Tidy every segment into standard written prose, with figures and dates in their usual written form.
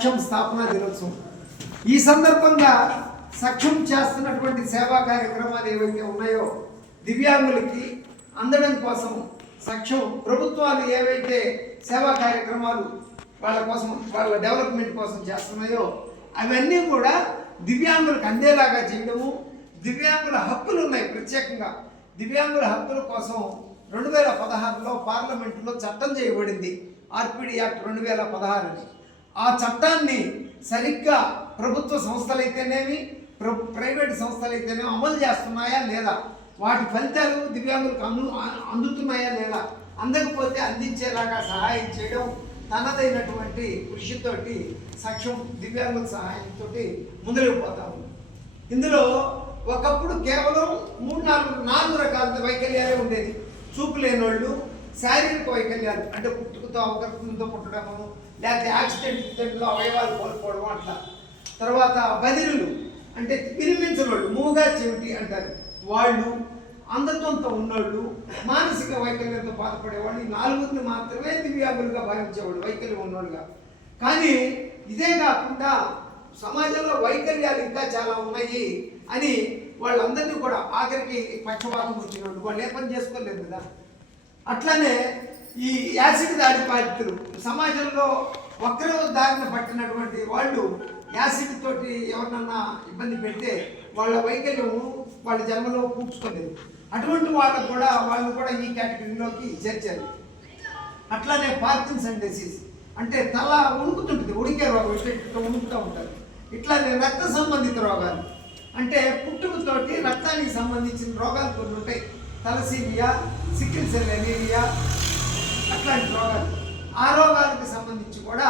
సక్షం స్థాపన దినోత్సవం. ఈ సందర్భంగా సక్షం చేస్తున్నటువంటి సేవా కార్యక్రమాలు ఏవైతే ఉన్నాయో దివ్యాంగులకి అందడం కోసం సక్షం ప్రభుత్వాలు ఏవైతే సేవా కార్యక్రమాలు వాళ్ళ కోసం వాళ్ళ డెవలప్మెంట్ కోసం చేస్తున్నాయో అవన్నీ కూడా దివ్యాంగులకు అందేలాగా చేయడము. దివ్యాంగుల హక్కులు ఉన్నాయి, ప్రత్యేకంగా దివ్యాంగుల హక్కుల కోసం 2016లో పార్లమెంటులో చట్టం చేయబడింది, ఆర్పిడి యాక్ట్ 2016. ఆ చట్టాన్ని సరిగ్గా ప్రభుత్వ సంస్థలైతేనేమి ప్రైవేట్ సంస్థలైతేనేమి అమలు చేస్తున్నాయా లేదా, వాటి ఫలితాలు దివ్యాంగులకు అందుతున్నాయా లేదా, అందకపోతే అందించేలాగా సహాయం చేయడం తనదైనటువంటి కృషితోటి సక్షం దివ్యాంగుల సహాయంతో ముందుకు ఉంది. ఇందులో ఒకప్పుడు కేవలం 4 రకాల వైకల్యాలే ఉండేది. చూపు లేని వాళ్ళు, శారీరక వైకల్యాలు అంటే పుట్టుకతో అవకృతంతో పుట్టడము, లేకపోతే యాక్సిడెంట్లో అవయవాలు కోల్పోవడం అట్లా. తర్వాత బదిరులు అంటే వినిపించని వాళ్ళు, మూగా చెవిటి అంటారు వాళ్ళు, అంధత్వంతో ఉన్నోళ్ళు, మానసిక వైకల్యంతో బాధపడేవాళ్ళు, ఈ 4 మాత్రమే దివ్యాంగులుగా భావించేవాళ్ళు, వైకల్యం ఉన్నోళ్ళుగా. కానీ ఇదే కాకుండా సమాజంలో వైకల్యాలు ఇంకా చాలా ఉన్నాయి అని వాళ్ళందరినీ కూడా ఆఖరికి పక్షపాతం వచ్చినట్టు వాళ్ళు ఏ పని చేసుకోలేదు కదా. అట్లానే ఈ యాసిడ్ దాడి బాధితులు సమాజంలో వక్ర దారిన పట్టినటువంటి వాళ్ళు యాసిడ్ తోటి ఎవరినన్నా ఇబ్బంది పెడితే వాళ్ళ వైకల్యము వాళ్ళ జన్మలో పూడ్చుకోలేదు. అటువంటి వాళ్ళకు కూడా వాళ్ళు కూడా ఈ కేటగిరీలోకి చేర్చారు. అట్లానే పార్కిన్సన్ డిసీజ్ అంటే తల ఉణుకుతుంటుంది, ఉడికే రోగం, ఇట్లా ఉణుకుతూ ఉంటారు. ఇట్లానే రక్త సంబంధిత రోగాలు అంటే పుట్టుకతోటి రక్తానికి సంబంధించిన రోగాలు కొన్ని ఉంటాయి, తలసీమియా, సికిల్ సెల్ అనీమియా, అట్లాంటి రోగాలు. ఆ రోగాలకు సంబంధించి కూడా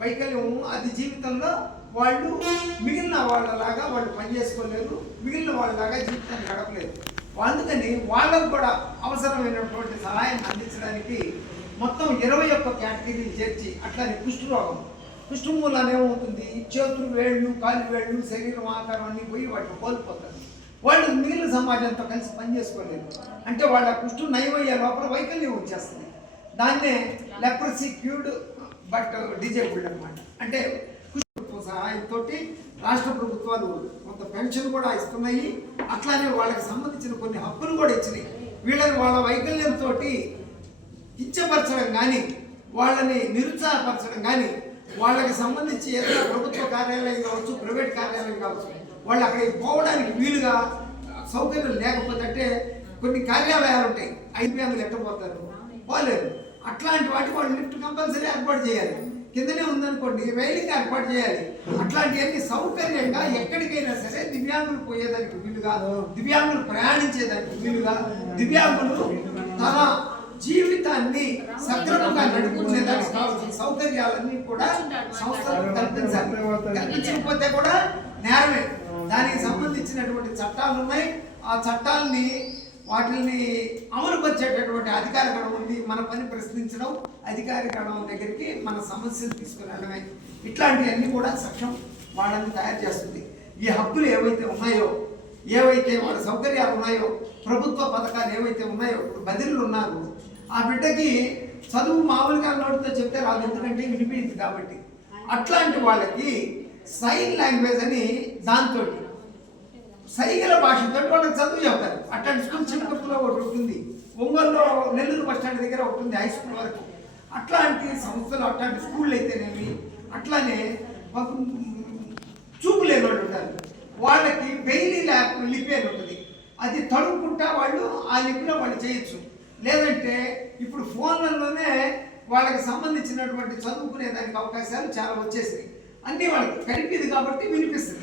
వైకల్యం అది జీవితంలో వాళ్ళు మిగిలిన వాళ్ళలాగా వాళ్ళు పనిచేసుకోలేరు, మిగిలిన వాళ్ళలాగా జీవితాన్ని గడపలేదు. అందుకని వాళ్ళకు కూడా అవసరమైనటువంటి సహాయం అందించడానికి మొత్తం 21 కేటగిరీలు చేర్చి, అట్లానే కుష్ఠరోగం, కుష్ఠమూలాన్ని ఏమవుతుంది, చేతులు, వేళ్ళు, కాలు వేళ్ళు, శరీరం ఆకారం అన్నీ పోయి వాటిని కోల్పోతారు. వాళ్ళు మిగిలిన సమాజంతో కలిసి పనిచేసుకోలేరు. అంటే వాళ్ళ కుష్ఠం నయమయ్యే లోపల వైకల్యం వచ్చేస్తుంది. దాన్నే లెప్రసీ క్యూర్డ్ బట్ డిజేబుల్డ్ అనమాట. అంటే కుష్ఠ సహాయంతో రాష్ట్ర ప్రభుత్వాలు కొంత పెన్షన్ కూడా ఇస్తున్నాయి. అట్లానే వాళ్ళకి సంబంధించిన కొన్ని హక్కులు కూడా ఇచ్చినాయి. వీళ్ళని వాళ్ళ వైకల్యంతో కించపరచడం కానీ, వాళ్ళని నిరుత్సాహపరచడం కానీ, వాళ్ళకి సంబంధించి ఏదైనా ప్రభుత్వ కార్యాలయం కావచ్చు, ప్రైవేట్ కార్యాలయం కావచ్చు, వాళ్ళు అక్కడికి పోవడానికి వీలుగా సౌకర్యం లేకపోతే, అంటే కొన్ని కార్యాలయాలు ఉంటాయి, ఐపీఎంలు ఎట్టపోతారు, పోలేరు. అట్లాంటి వాటికి వాళ్ళు లిఫ్ట్ కంపల్సరీ ఏర్పాటు చేయాలి. కిందనే ఉందనుకోండి, రైలింగ్ ఏర్పాటు చేయాలి. అట్లాంటివన్నీ సౌకర్యంగా ఎక్కడికైనా సరే దివ్యాంగులు పోయేదానికి వీలుగా, దివ్యాంగులు ప్రయాణించేదానికి వీలుగా, దివ్యాంగులు తన జీవితాన్ని సక్రమంగా నడుపుకునేదానికి కావాల్సిన సౌకర్యాలన్నీ కూడా సంస్థలకు కల్పించాలి. కల్పించకపోతే కూడా నేరమే. దానికి సంబంధించినటువంటి చట్టాలు ఉన్నాయి. ఆ చట్టాలని వాటిని అమలుపరిచేటటువంటి అధికార గణం ఉంది. మన పని ప్రశ్నించడం, అధికారి గణం దగ్గరికి మన సమస్యలు తీసుకురావడమే. ఇట్లాంటివన్నీ కూడా సక్షం వాళ్ళని తయారు చేస్తుంది. ఈ హక్కులు ఏవైతే ఉన్నాయో, ఏవైతే వాళ్ళ సౌకర్యాలు ఉన్నాయో, ప్రభుత్వ పథకాలు ఏవైతే ఉన్నాయో, ఇప్పుడు బదిలీలు ఉన్నారు, ఆ బిడ్డకి చదువు మామూలుగా నోటితో చెప్తే రాదు, ఎందుకంటే వినిపించింది కాబట్టి. అట్లాంటి వాళ్ళకి సైన్ లాంగ్వేజ్ అని దాంతో సైగల భాషతో వాళ్ళకి చదువు చెప్తారు. అట్లాంటి స్కూల్ చిన్నకప్పులో ఒకటి ఉంటుంది, ఒంగోలులో నెల్లూరు బస్ స్టాండ్ దగ్గర ఒకటి ఉంది, హై స్కూల్ వరకు. అట్లాంటి సంస్థలు, అట్లాంటి స్కూళ్ళు అయితేనేమి, అట్లానే చూపు లేని వాళ్ళు ఉంటారు, వాళ్ళకి బెయిలీ లిపి అని ఉంటుంది. అది తడుపుకుంటా వాళ్ళు ఆ లిపిలో వాళ్ళు చేయొచ్చు. లేదంటే ఇప్పుడు ఫోన్లలోనే వాళ్ళకి సంబంధించినటువంటి చదువుకునే దానికి అవకాశాలు చాలా వచ్చేసినాయి. అన్నీ వాళ్ళకి కలిపేది కాబట్టి వినిపిస్తుంది.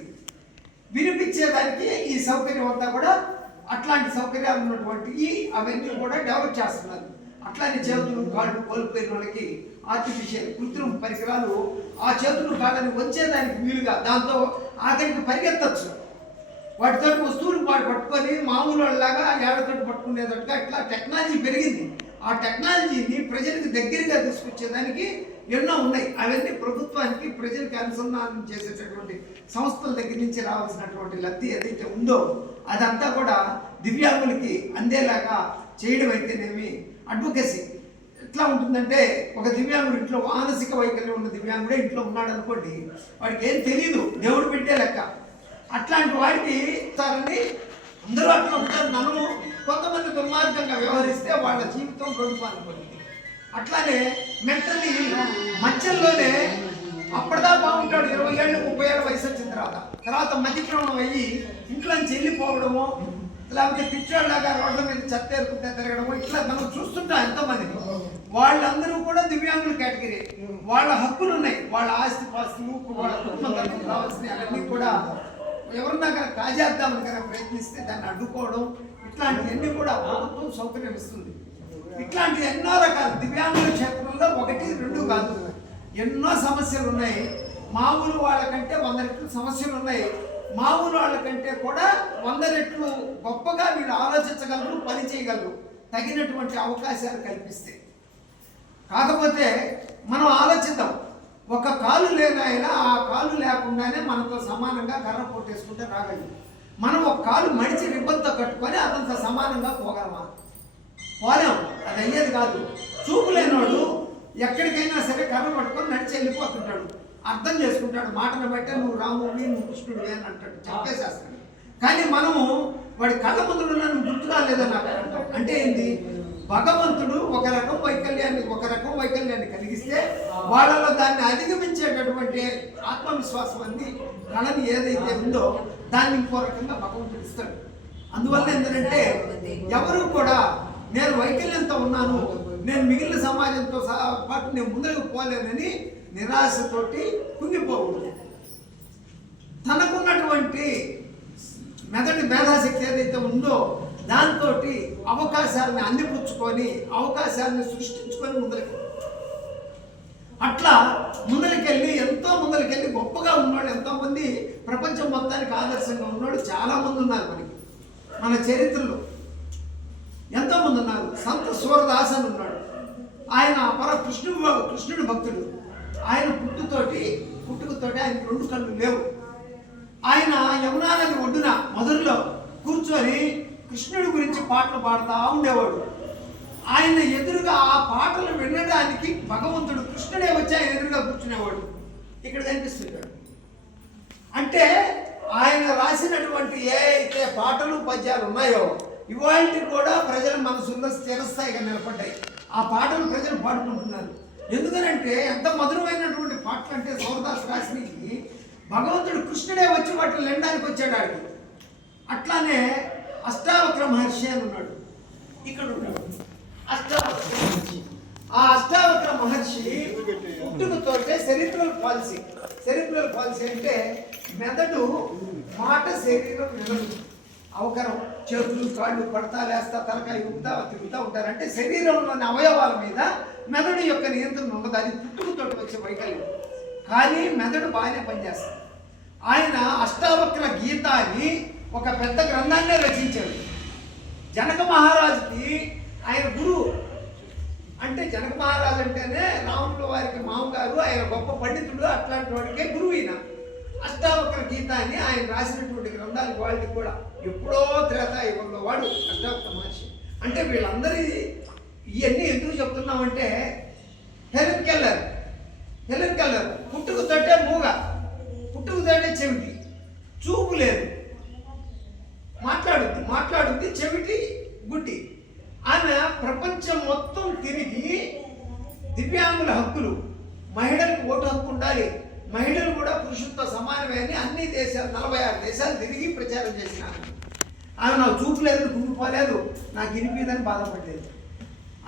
వినిపించేదానికి ఈ సౌకర్యం అంతా కూడా అట్లాంటి సౌకర్యాలు ఉన్నటువంటి అవన్నీ కూడా డెవలప్ చేస్తున్నారు. అట్లాంటి చేతులు కాళ్ళు కోల్పోయిన వాళ్ళకి ఆర్టిఫిషియల్ కృత్రిమ పరికరాలు ఆ చేతులు కాళ్ళని వచ్చేదానికి వీలుగా, దాంతో ఆఖరికి పరిగెత్తచ్చు. వాటితో వస్తువులు పట్టుకొని మామూలు వాళ్ళలాగా ఏడతో పట్టుకునేటట్టుగా ఇట్లా టెక్నాలజీ పెరిగింది. ఆ టెక్నాలజీని ప్రజలకు దగ్గరగా తీసుకొచ్చేదానికి ఎన్నో ఉన్నాయి. అవన్నీ ప్రభుత్వానికి, ప్రజలకు అనుసంధానం చేసేటటువంటి సంస్థల దగ్గర నుంచి రావాల్సినటువంటి లబ్ధి ఏదైతే ఉందో అదంతా కూడా దివ్యాంగులకి అందేలాగా చేయడం అయితేనేమి, అడ్వొకేసీ ఎట్లా ఉంటుందంటే ఒక దివ్యాంగుడు ఇంట్లో మానసిక వైకల్యం ఉన్న దివ్యాంగుడే ఇంట్లో ఉన్నాడు అనుకోండి, వాడికి ఏం తెలియదు, దేవుడు పెట్టే లెక్క. అట్లాంటి వాడికి తారని అందరూ అట్లా ఉంటారు. నన్ను కొంతమంది దుర్మార్గంగా వ్యవహరిస్తే వాళ్ళ జీవితం గొడుపాలనుకోండి. అట్లానే మెంటల్లీ మధ్యలోనే అప్పటిదా బాగుంటాడు, 20 ఏళ్ళు 30 ఏళ్ళ వయసు వచ్చిన తర్వాత మతిక్రమణం అయ్యి ఇంట్లోంచి వెళ్ళిపోవడము, లేకపోతే పిచ్చోళ్ళలాగా రోడ్ల మీద చెత్త ఏరుకుంటే తిరగడము, ఇట్లా మనం చూస్తుంటాం ఎంతోమందిని. వాళ్ళందరూ కూడా దివ్యాంగుల కేటగిరీ. వాళ్ళ హక్కులు ఉన్నాయి, వాళ్ళ ఆస్తి పాస్తులు, వాళ్ళ కుటుంబం తరఫున కావాల్సినవి అవన్నీ కూడా ఎవరన్నా కనుక కాజేద్దామని కనుక ప్రయత్నిస్తే దాన్ని అడ్డుకోవడం, ఇట్లాంటివన్నీ కూడా ప్రభుత్వం సౌకర్యం ఇస్తుంది. ఇట్లాంటి ఎన్నో రకాల దివ్యాంగుల క్షేత్రంలో 1, 2 కాదు, ఎన్నో సమస్యలు ఉన్నాయి. మామూలు వాళ్ళకంటే 100 రెట్లు సమస్యలు ఉన్నాయి. మామూలు వాళ్ళకంటే కూడా 100 రెట్లు గొప్పగా వీళ్ళు ఆలోచించగలరు, పని చేయగలరు, తగినటువంటి అవకాశాలు కల్పిస్తే. కాకపోతే మనం ఆలోచిద్దాం, ఒక కాలు లేని ఆయన ఆ కాలు లేకుండానే మనతో సమానంగా కర్ర పోటేసుకుంటే రాగలరు. మనం ఒక కాలు మడిచి రిబ్బన్తో కట్టుకొని అతనితో సమానంగా పోగలమా? పోలేం, అది అయ్యేది కాదు. చూపు లేనోడు ఎక్కడికైనా సరే కర్ర పట్టుకొని నడిచి వెళ్ళిపోతుంటాడు, అర్థం చేసుకుంటాడు, మాటను బట్టే నువ్వు రాముడివి, నువ్వు కృష్ణుడివి అని అంటాడు, చెప్పేసేస్తాడు. కానీ మనము వాడి కళ్ళ ముందు నన్ను గుర్తుగా లేదని అంటాం. అంటే ఏంటి? భగవంతుడు ఒక రకం వైకల్యాన్ని కలిగిస్తే వాళ్ళలో దాన్ని అధిగమించేటటువంటి ఆత్మవిశ్వాసం అన్ని కళని ఏదైతే ఉందో దాన్ని ఇంకో రకంగా భగవంతుడు ఇస్తాడు. అందువల్ల ఏంటంటే ఎవరు కూడా నేను వైకల్యంతో ఉన్నాను, నేను మిగిలిన సమాజంతో పాటు నేను ముందుకు పోలేనని నిరాశతోటి కుంగిపోకూడదు. తనకున్నటువంటి మెదటి మేధాశక్తి ఏదైతే ఉందో దాంతో అవకాశాలను అందిపుచ్చుకొని అవకాశాలను సృష్టించుకొని అట్లా ముందరికెళ్ళి ఎంతో ముందరికెళ్ళి గొప్పగా ఉన్నాడు. ఎంతోమంది ప్రపంచం మొత్తానికి ఆదర్శంగా ఉన్నాడు, చాలామంది ఉన్నారు. మన చరిత్రలో ఎంతోమంది ఉన్నారు. సంత సూరదాస్ అని ఉన్నాడు, ఆయన కృష్ణుడి భక్తుడు. ఆయన పుట్టుకతోటి ఆయన 2 కళ్ళు లేవు. ఆయన యమునా నది ఒడ్డున మధురలో కూర్చొని కృష్ణుడి గురించి పాటలు పాడుతూ ఉండేవాడు. ఆయన ఎదురుగా ఆ పాటలు వినడానికి భగవంతుడు కృష్ణుడే వచ్చి ఆయన ఎదురుగా కూర్చునేవాడు. ఇక్కడ కనిపిస్తున్నాడు. అంటే ఆయన రాసినటువంటి ఏ అయితే పాటలు పద్యాలు ఉన్నాయో ఇవాళకి కూడా ప్రజల మనసుల్లో స్థిరస్థాయిగా నిలబడ్డాయి. ఆ పాటలు ప్రజలు పాడుకుంటున్నారు. ఎందుకనంటే ఎంత మధురమైనటువంటి పాటలు అంటే సూరదాస్ రాసినకి భగవంతుడు కృష్ణుడే వచ్చి వాటిని వినడానికి వచ్చాడు ఆడికి. అట్లానే అష్టావక్ర మహర్షి అని ఉన్నాడు, ఇక్కడ ఉన్నాడు అష్టావక్ర మహర్షి. ఆ అష్టావక్ర మహర్షి పుట్టుకతోటే సెరిబ్రల్ పాలసీ అంటే మెదడు, మాట, శరీరం మెదడు అవకరం, చేతులు కాళ్ళు పడతా లేస్తా తలకాయ తిరుగుతూ ఉంటారు. అంటే శరీరంలోని అవయవాల మీద మెదడు యొక్క నియంత్రణ ఉండదు. అది పుట్టుకతోటి వచ్చే వైకల్యం. కానీ మెదడు బాగానే పనిచేస్తుంది. ఆయన అష్టావక్ర గీత అని ఒక పెద్ద గ్రంథాన్నే రచించాడు. జనక మహారాజుకి ఆయన గురువు. అంటే జనక మహారాజు అంటేనే రాముల వారికి మామగారు, ఆయన గొప్ప పండితుడు, అట్లాంటి వాడికే గురువు. ఈయన అష్టావక్ర గీత అని ఆయన రాసినటువంటి గ్రంథాలు వాళ్ళకి కూడా ఎప్పుడో త్రేతాయుగంలో వాడు అష్టావక్ర మహర్షి. అంటే వీళ్ళందరి ఇవన్నీ ఎందుకు చెప్తున్నామంటే హెలెన్ కెల్లర్ పుట్టుకతోటే మూగ, పుట్టుకతోటే చెవిటి, చూపు లేదు, మాట్లాడుద్ది చెవిటి గుడ్డి. ఆమె ప్రపంచం మొత్తం తిరిగి దివ్యాంగుల హక్కులు, మహిళలకు ఓటు హక్కు ఉండాలి, మహిళలు కూడా పురుషులతో సమానమే అని అన్ని దేశాలు 46 దేశాలు తిరిగి ప్రచారం చేసిన ఆమె నాకు చూపు లేదు, కుంగిపోలేదు, నాకు వినిపిదని బాధపడలేదు.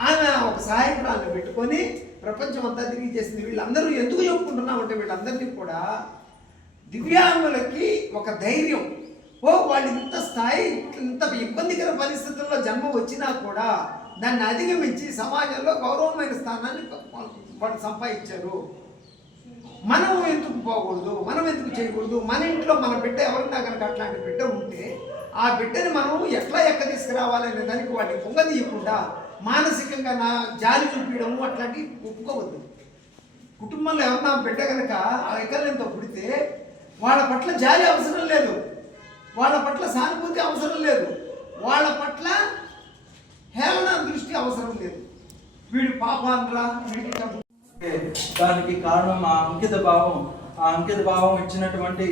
ఆమె ఒక సహాయకురాలను పెట్టుకొని ప్రపంచం అంతా తిరిగి చేసింది. వీళ్ళందరూ ఎందుకు చెప్పుకుంటున్నామంటే వీళ్ళందరినీ కూడా దివ్యాంగులకి ఒక ధైర్యం. వాళ్ళు ఇంత స్థాయి, ఇంత ఇబ్బందికర పరిస్థితుల్లో జన్మ వచ్చినా కూడా దాన్ని అధిగమించి సమాజంలో గౌరవమైన స్థానాన్ని వాళ్ళు సంపాదించారు. మనం ఎందుకు పోకూడదు, మనం ఎందుకు చేయకూడదు? మన ఇంట్లో మన బిడ్డ ఎవరినా కనుక అట్లాంటి బిడ్డ ఉంటే ఆ బిడ్డని మనం ఎట్లా తీసుకురావాలనే దానికి వాటిని పొంగదీయకుండా మానసికంగా నా జాలి చూపించడము అట్లాంటివి ఒప్పుకోవద్దు. కుటుంబంలో ఎవరన్నా బిడ్డ కనుక ఆ వైకల్యంతో పుడితే వాళ్ళ పట్ల జాలి అవసరం లేదు, వాళ్ళ పట్ల సానుభూతి అవసరం లేదు, వాళ్ళ పట్ల హేళన దృష్టి అవసరం లేదు. వీడు పాపాన్రా దానికి కారణం ఆ అంకిత భావం ఇచ్చినటువంటి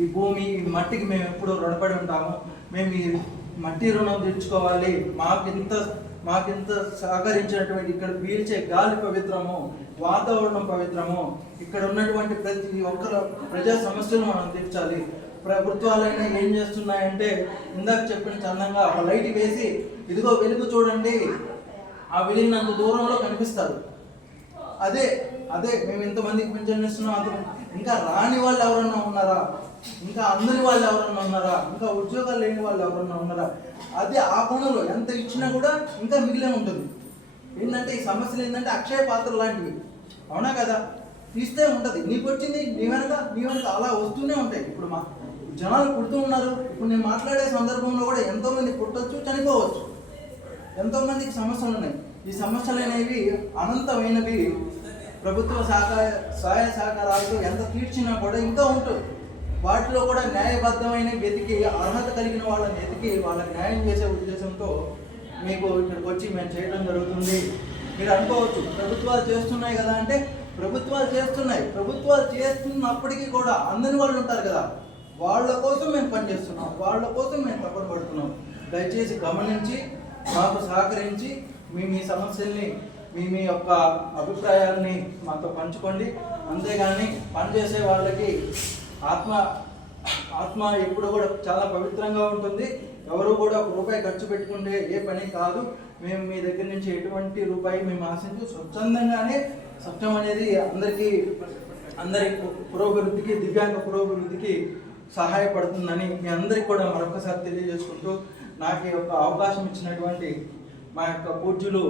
ఈ భూమి ఈ మట్టికి మేము ఎప్పుడూ రుణపడి ఉంటాము. మేము ఈ మట్టి రుణం తీర్చుకోవాలి. మాకింత సహకరించినటువంటి ఇక్కడ పీల్చే గాలి పవిత్రము, వాతావరణం పవిత్రము, ఇక్కడ ఉన్నటువంటి ప్రతి ఒక్కరు ప్రజా సమస్యలు మనం తీర్చాలి. ప్రభుత్వాలైనా ఏం చేస్తున్నాయంటే ఇందాక చెప్పిన చందంగా ఒక లైట్ వేసి ఇదిగో వెలుగు చూడండి, ఆ వెలిగినంత దూరంలో కనిపిస్తారు. అదే మేము ఇంతమందికి పింఛన్ ఇస్తున్నాం. ఇంకా రాని వాళ్ళు ఎవరన్నా ఉన్నారా? ఇంకా అందని వాళ్ళు ఎవరన్నా ఉన్నారా? ఇంకా ఉద్యోగాలు లేని వాళ్ళు ఎవరన్నా ఉన్నారా? అదే ఆ కోణంలో ఎంత ఇచ్చినా కూడా ఇంకా మిగిలే ఉంటుంది. ఏంటంటే ఈ సమస్యలు ఏంటంటే అక్షయ పాత్ర లాంటివి, అవునా కదా? తీస్తే ఉంటుంది, నీకు వచ్చింది నీ వెనక అలా వస్తూనే ఉంటాయి. ఇప్పుడు జనాలు పుడుతూ ఉన్నారు. ఇప్పుడు నేను మాట్లాడే సందర్భంలో కూడా ఎంతోమంది పుట్టవచ్చు, చనిపోవచ్చు. ఎంతోమందికి సమస్యలు ఉన్నాయి. ఈ సమస్యలు అనేవి అనంతమైనవి. ప్రభుత్వ సహాయ సహకారాలతో ఎంత తీర్చినా కూడా ఇంకా ఉంటుంది. వాటిలో కూడా న్యాయబద్ధమైన వెతికి అర్హత కలిగిన వాళ్ళని వెతికి వాళ్ళకి న్యాయం చేసే ఉద్దేశంతో మీకు ఇక్కడికి వచ్చి మేము చేయడం జరుగుతుంది. మీరు అనుకోవచ్చు ప్రభుత్వాలు చేస్తున్నాయి కదా అంటే, ప్రభుత్వాలు చేస్తున్నప్పటికీ కూడా అందని వాళ్ళు ఉంటారు కదా, వాళ్ళ కోసం మేము పనిచేస్తున్నాం, వాళ్ళ కోసం మేము తపన పడుతున్నాం. దయచేసి గమనించి మాకు సహకరించి మీ సమస్యల్ని మీ యొక్క అభిప్రాయాలని మాతో పంచుకోండి. అంతేగాని పనిచేసే వాళ్ళకి ఆత్మ ఎప్పుడు కూడా చాలా పవిత్రంగా ఉంటుంది. ఎవరు కూడా ఒక రూపాయి ఖర్చు పెట్టుకుంటే ఏ పని కాదు. మేము మీ దగ్గర నుంచి ఎటువంటి రూపాయి మేము ఆశించు, స్వచ్ఛందంగానే సత్యం అనేది అందరి పురోభివృద్ధికి, దివ్యాంగ పురోభివృద్ధికి సహాయపడుతుందని మీ అందరికీ కూడా మరొకసారి తెలియజేసుకుంటూ, నాకు ఒక అవకాశం ఇచ్చినటువంటి మా యొక్క పూజ్యులు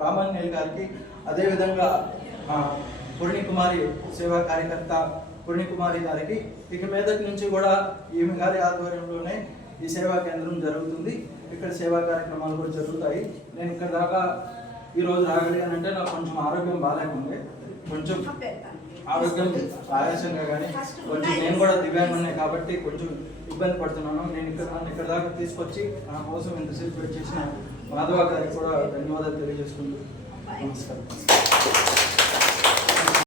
రామాంజనేయులు గారికి, అదేవిధంగా పూర్ణికుమారి సేవా కార్యకర్త పూర్ణికుమారి గారికి, ఇక మీదటి నుంచి కూడా ఈమె గారి ఆధ్వర్యంలోనే ఈ సేవా కేంద్రం జరుగుతుంది. ఇక్కడ సేవా కార్యక్రమాలు కూడా జరుగుతాయి. నేను ఇక్కడ దాకా ఈరోజు రాగలిగానంటే నాకు కొంచెం ఆరోగ్యం బాగాలేకుంది, కొంచెం ఆరోగ్యం ఆయాసంగా, కానీ కొంచెం నేను కూడా దివ్యాంగున్నాయి కాబట్టి కొంచెం ఇబ్బంది పడుతున్నాను. నేను ఇక్కడ దాకా తీసుకొచ్చి నా కోసం ఇంతసేపు వెయిట్ చేసిన మాధవ గారికి కూడా ధన్యవాదాలు తెలియజేసుకుంటూ నమస్కారం.